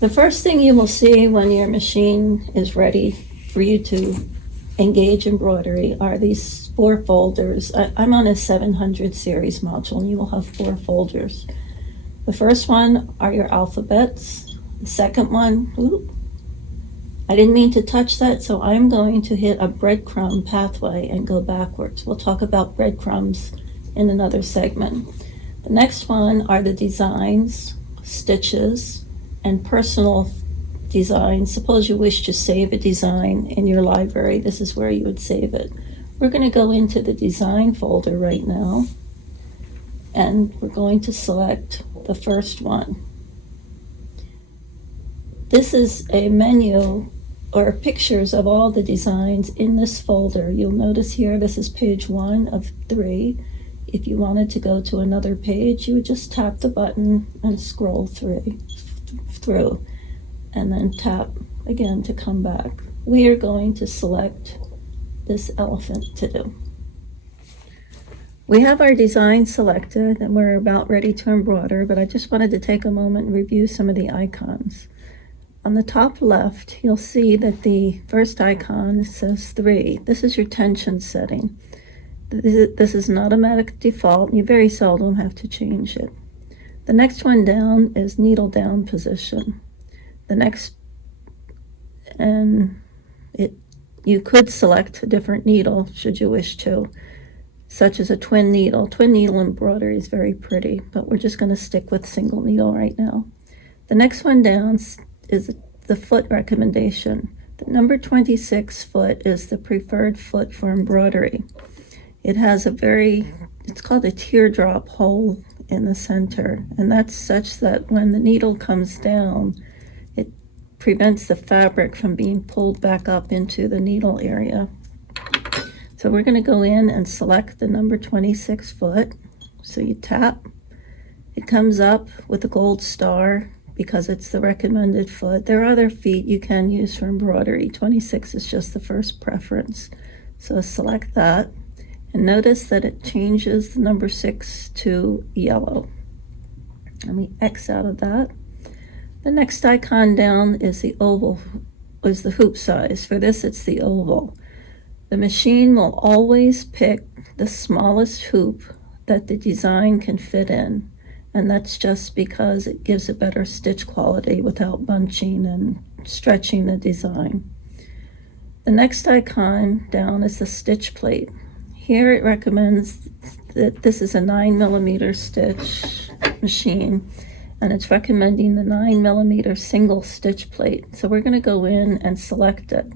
The first thing you will see when your machine is ready for you to engage embroidery are these 4 folders. I'm on a 700 series module, and you will have 4 folders. The first one are your alphabets. The second one, I didn't mean to touch that, so I'm going to hit a breadcrumb pathway and go backwards. We'll talk about breadcrumbs in another segment. The next one are the designs, stitches, and personal designs. Suppose you wish to save a design in your library. This is where you would save it. We're going to go into the design folder right now, and we're going to select the first one. This is a menu or pictures of all the designs in this folder. You'll notice here this is page 1 of 3. If you wanted to go to another page, you would just tap the button and scroll through, and then tap again to come back. We are going to select this elephant to do. We have our design selected and we're about ready to embroider, but I just wanted to take a moment and review some of the icons. On the top left, you'll see that the first icon says 3. This is your tension setting. This is an automatic default. You very seldom have to change it. The next one down is needle down position. The next, you could select a different needle should you wish to, such as a twin needle. Twin needle embroidery is very pretty, but we're just going to stick with single needle right now. The next one down is the foot recommendation. The number 26 foot is the preferred foot for embroidery. It has it's called a teardrop hole in the center, and that's such that when the needle comes down, it prevents the fabric from being pulled back up into the needle area. So we're going to go in and select the number 26 foot. So you tap, it comes up with a gold star because it's the recommended foot. There are other feet you can use for embroidery. 26 is just the first preference. So select that. And notice that it changes the number 6 to yellow. Let me X out of that. The next icon down is the oval, is the hoop size. For this, it's the oval. The machine will always pick the smallest hoop that the design can fit in. And that's just because it gives a better stitch quality without bunching and stretching the design. The next icon down is the stitch plate. Here it recommends that this is a 9mm stitch machine, and it's recommending the 9mm single stitch plate. So we're going to go in and select it.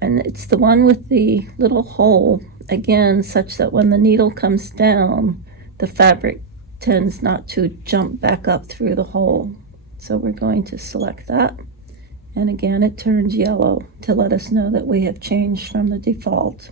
And it's the one with the little hole, again, such that when the needle comes down, the fabric tends not to jump back up through the hole. So we're going to select that. And again, it turns yellow to let us know that we have changed from the default.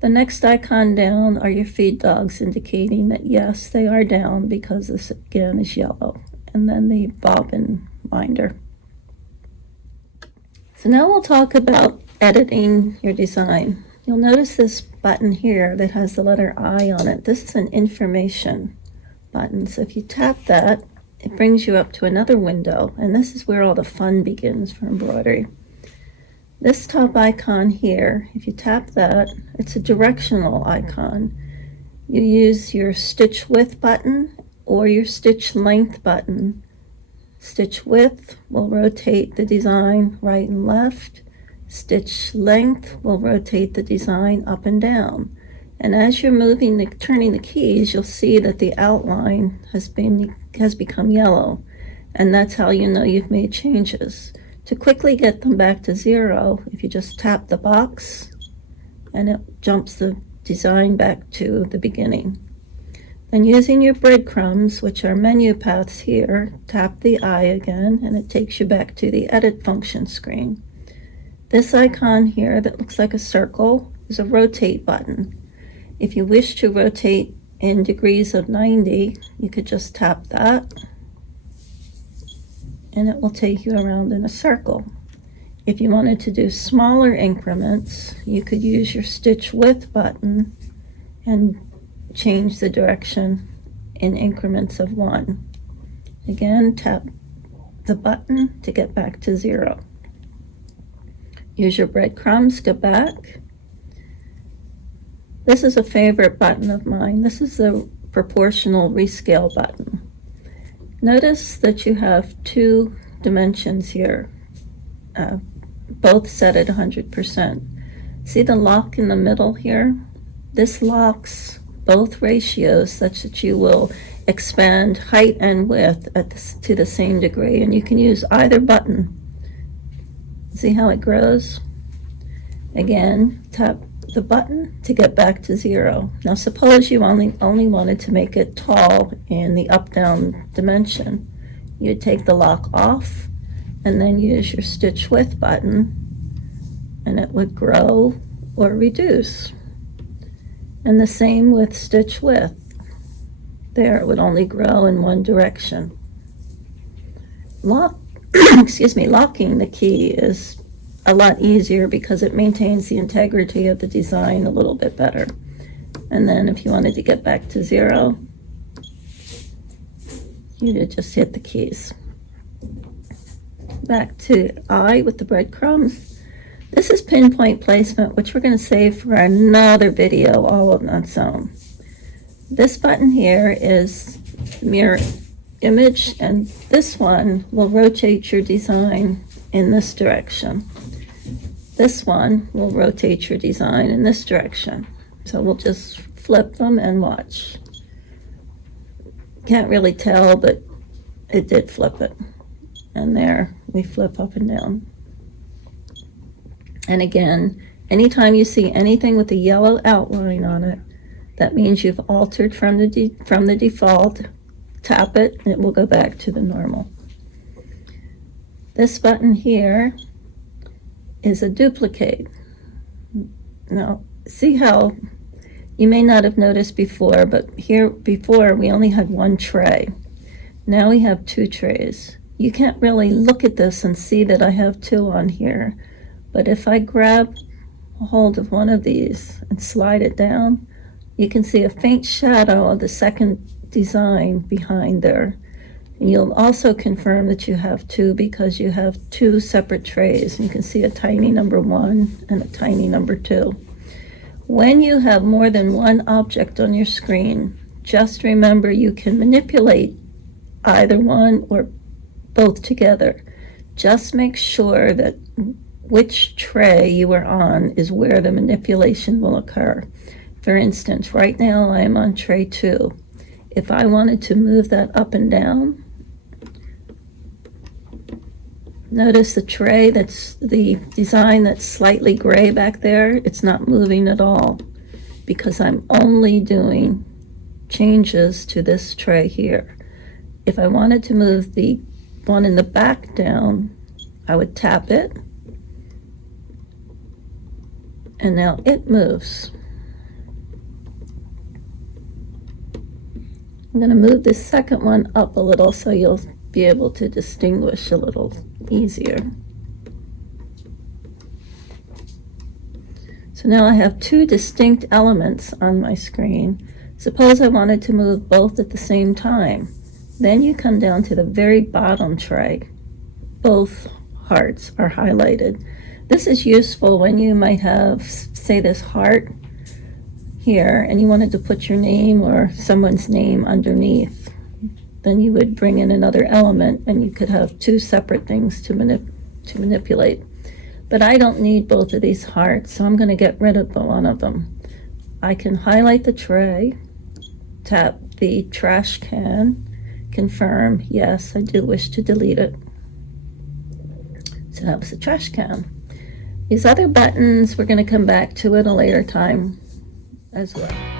The next icon down are your feed dogs, indicating that yes, they are down because this again is yellow. And then the bobbin binder. So now we'll talk about editing your design. You'll notice this button here that has the letter I on it. This is an information button. So if you tap that, it brings you up to another window, and this is where all the fun begins for embroidery. This top icon here, if you tap that, it's a directional icon. You use your stitch width button or your stitch length button. Stitch width will rotate the design right and left. Stitch length will rotate the design up and down. And as you're turning the keys, you'll see that the outline has become yellow. And that's how you know you've made changes. To quickly get them back to 0, if you just tap the box, and it jumps the design back to the beginning. Then using your breadcrumbs, which are menu paths here, tap the I again, and it takes you back to the edit function screen. This icon here that looks like a circle is a rotate button. If you wish to rotate in degrees of 90, you could just tap that, and it will take you around in a circle. If you wanted to do smaller increments, you could use your stitch width button and change the direction in increments of 1. Again, tap the button to get back to 0. Use your breadcrumbs, go back. This is a favorite button of mine. This is the proportional rescale button. Notice that you have 2 dimensions here, both set at 100%. See the lock in the middle here? This locks both ratios such that you will expand height and width to the same degree, and you can use either button. See how it grows? Again, tap the button to get back to 0. Now suppose you only wanted to make it tall in the up-down dimension. You'd take the lock off and then use your stitch width button, and it would grow or reduce. And the same with stitch width. There, it would only grow in one direction. Locking the key is a lot easier because it maintains the integrity of the design a little bit better. And then if you wanted to get back to 0, you'd just hit the keys. Back to I with the breadcrumbs. This is pinpoint placement, which we're going to save for another video all on its own. This button here is mirror image, and this one will rotate your design in this direction. This one will rotate your design in this direction. So we'll just flip them and watch. Can't really tell, but it did flip it. And there, we flip up and down. And again, anytime you see anything with a yellow outline on it, that means you've altered from the default. Tap it, and it will go back to the normal. This button here is a duplicate. Now, see how you may not have noticed before, but here before we only had 1 tray. Now we have 2 trays. You can't really look at this and see that I have 2 on here. But if I grab a hold of one of these and slide it down, you can see a faint shadow of the second design behind there. And you'll also confirm that you have 2 because you have 2 separate trays. You can see a tiny number 1 and a tiny number 2. When you have more than one object on your screen, just remember you can manipulate either one or both together. Just make sure that which tray you are on is where the manipulation will occur. For instance, right now I am on tray 2. If I wanted to move that up and down, notice the tray, that's the design that's slightly gray back there, it's not moving at all because I'm only doing changes to this tray here. If I wanted to move the one in the back down, I would tap it, and now it moves. I'm going to move this second one up a little so you'll be able to distinguish a little easier. So now I have 2 distinct elements on my screen. Suppose I wanted to move both at the same time. Then you come down to the very bottom tray. Both hearts are highlighted. This is useful when you might have, say, this heart here, and you wanted to put your name or someone's name underneath. Then you would bring in another element, and you could have 2 separate things to manipulate. But I don't need both of these hearts, so I'm going to get rid of one of them. I can highlight the tray, tap the trash can, confirm, yes, I do wish to delete it. So that was the trash can. These other buttons, we're going to come back to at a later time as well.